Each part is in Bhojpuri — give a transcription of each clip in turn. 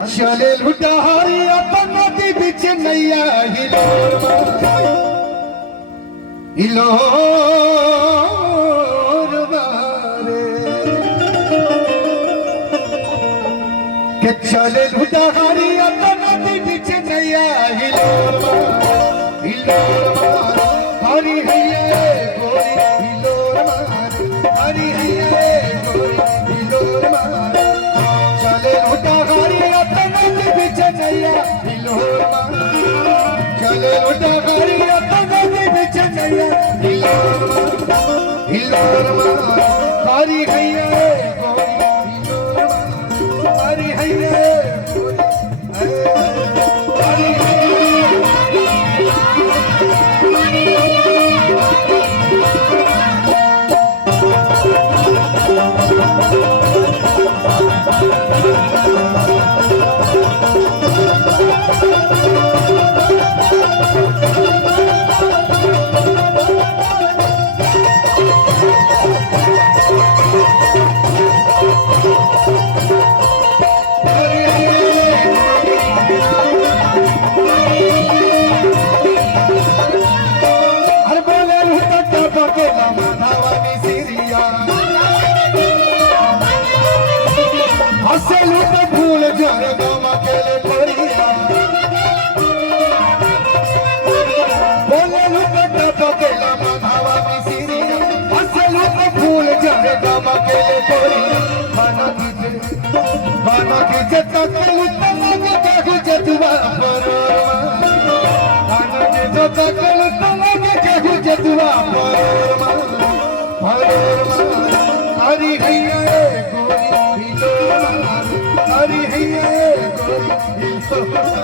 चले लुटारिया नदी बिच नैया हिलोर मारे के चले लुटारिया नदी बिच नैया हिलोर मारे हरी हैया गोरी हिलोर मारे हरी हैया गोरी हिलोर मारे चले लुटारिया नदी बिच नैया हिलोर मारे चले लुटारिया नदी बिच नैया हिलोर मारे हरी हैया गोरी हिलोर मारे हरी हैया गोरी हरी हसलू तो भूल जर गम अकेले परिया बोललू तो टपकेला माधवा मिसिरिया हसलू तो भूल जर गम अकेले परिया मन की तकलू तो लगे कहू जतुआ परोरमा मन की तकलू तो लगे कहू जतुआ परोरमा हरी हैया गोरी हरी हैया गोरी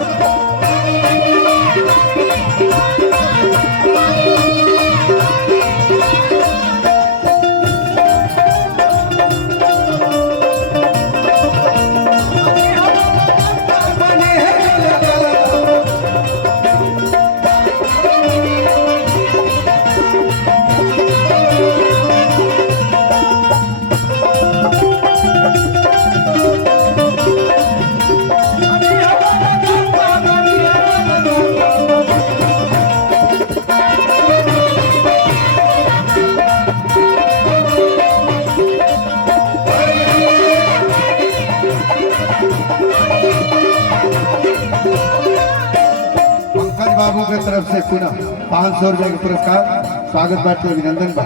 बाबू की तरफ से पुनः 500 रुपए का पुरस्कार स्वागत बाटे अभिनंदन बा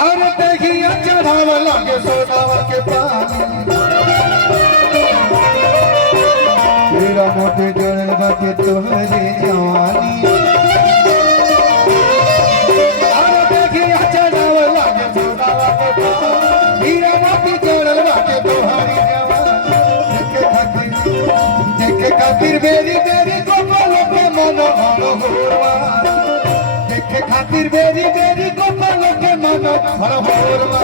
और देखिए चढ़ावा लागे सोनावा के पानी मेरा मोटे जड़ल बाटे तोहरे जवानी और देखिए चढ़ावा लागे सोनावा के पानी मेरा मोटे जड़ल बाटे तोहरे जवानी देखे खातिर बेरी बेरी गोपाल के मन हरहोरवा देखे खातिर बेरी बेरी गोपाल के मन हरहोरवा